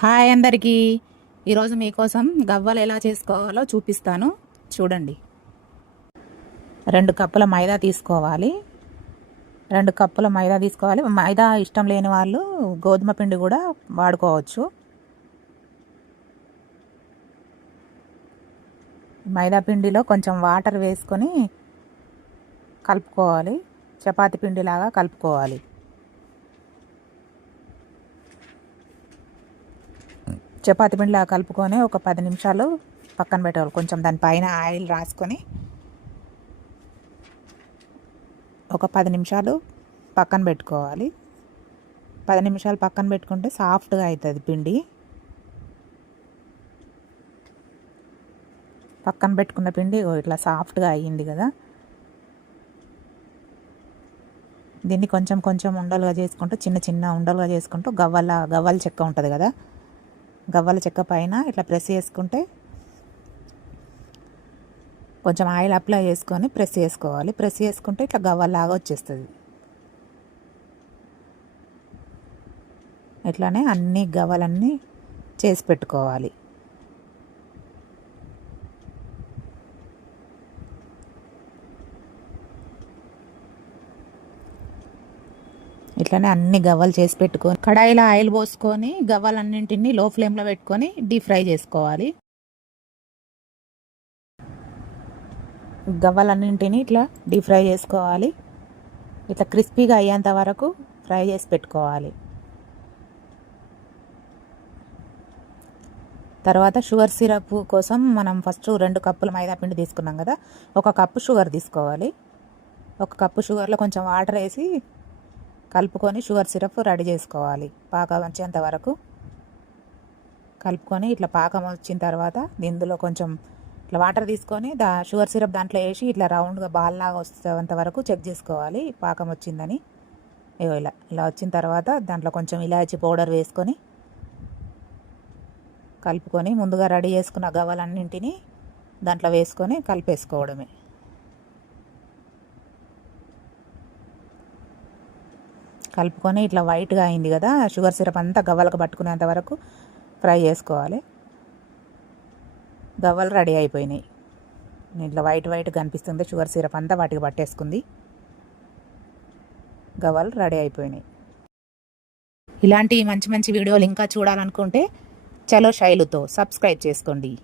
Hi అందరికీ. ఈరోజు మీకోసం గవ్వలు ఎలా చేసుకోవాలో చూపిస్తాను, చూడండి. 2 కప్పుల మైదా తీసుకోవాలి. 2 కప్పుల మైదా తీసుకోవాలి. మైదా ఇష్టం లేని వాళ్ళు గోధుమ పిండి కూడా వాడుకోవచ్చు. మైదా పిండిలో కొంచెం వాటర్ వేసుకొని కలుపుకోవాలి. చపాతీ పిండిలాగా కలుపుకోవాలి. చపాతీ పిండిలా కలుపుకొని ఒక 10 నిమిషాలు పక్కన పెట్టాలి. కొంచెం దానిపైన ఆయిల్ రాసుకొని ఒక 10 నిమిషాలు పక్కన పెట్టుకోవాలి. 10 నిమిషాలు పక్కన పెట్టుకుంటే సాఫ్ట్గా అవుతుంది పిండి. పక్కన పెట్టుకున్న పిండి ఇట్లా సాఫ్ట్గా అయ్యింది కదా. దీన్ని కొంచెం కొంచెం ఉండలుగా చేసుకుంటూ చిన్న చిన్న ఉండలుగా చేసుకుంటూ గవ్వల చెక్క ఉంటుంది కదా, గవ్వల చెక్క పైన ఇట్లా ప్రెస్ చేసుకుంటే కొంచెం ఆయిల్ అప్లై చేసుకొని ప్రెస్ చేసుకోవాలి. ప్రెస్ చేసుకుంటే ఇట్లా గవ్వలాగా వచ్చేస్తుంది. ఇట్లానే అన్ని గవ్వలన్నీ చేసి పెట్టుకోవాలి. ఇట్లానే అన్ని గవ్వలు చేసి పెట్టుకొని కడాయిలో ఆయిల్ పోసుకొని గవ్వలన్నింటినీ లో ఫ్లేమ్లో పెట్టుకొని డీప్ ఫ్రై చేసుకోవాలి. గవ్వలన్నింటినీ ఇట్లా డీప్ ఫ్రై చేసుకోవాలి. ఇట్లా క్రిస్పీగా అయ్యేంత వరకు ఫ్రై చేసి పెట్టుకోవాలి. తర్వాత షుగర్ సిరప్ కోసం మనం ఫస్ట్ 2 కప్పుల మైదా పిండి తీసుకున్నాం కదా, 1 కప్పు షుగర్ తీసుకోవాలి. 1 కప్పు షుగర్లో కొంచెం వాటర్ వేసి కలుపుకొని షుగర్ సిరప్ రెడీ చేసుకోవాలి. పాకం వచ్చేంత వరకు కలుపుకొని ఇట్లా పాకం వచ్చిన తర్వాత ఇందులో కొంచెం ఇట్లా వాటర్ తీసుకొని షుగర్ సిరప్ దాంట్లో వేసి ఇట్లా రౌండ్గా బాల్ లాగా వచ్చేంత వరకు చెక్ చేసుకోవాలి పాకం వచ్చిందని. ఇలా వచ్చిన తర్వాత దాంట్లో కొంచెం ఇలాచీ పౌడర్ వేసుకొని కలుపుకొని ముందుగా రెడీ చేసుకున్న గవ్వలన్నింటినీ దాంట్లో వేసుకొని కలిపేసుకోవడమే. కలుపుకొని ఇట్లా వైట్గా అయింది కదా, షుగర్ సిరప్ అంతా గవ్వలకు పట్టుకునేంత వరకు ఫ్రై చేసుకోవాలి. గవ్వలు రెడీ అయిపోయినాయి. ఇట్లా వైట్గా కనిపిస్తుంది. షుగర్ సిరప్ అంతా వాటికి పట్టేసుకుంది. గవ్వలు రెడీ అయిపోయినాయి. ఇలాంటి మంచి మంచి వీడియోలు ఇంకా చూడాలనుకుంటే చలో శైలుతో సబ్స్క్రైబ్ చేసుకోండి.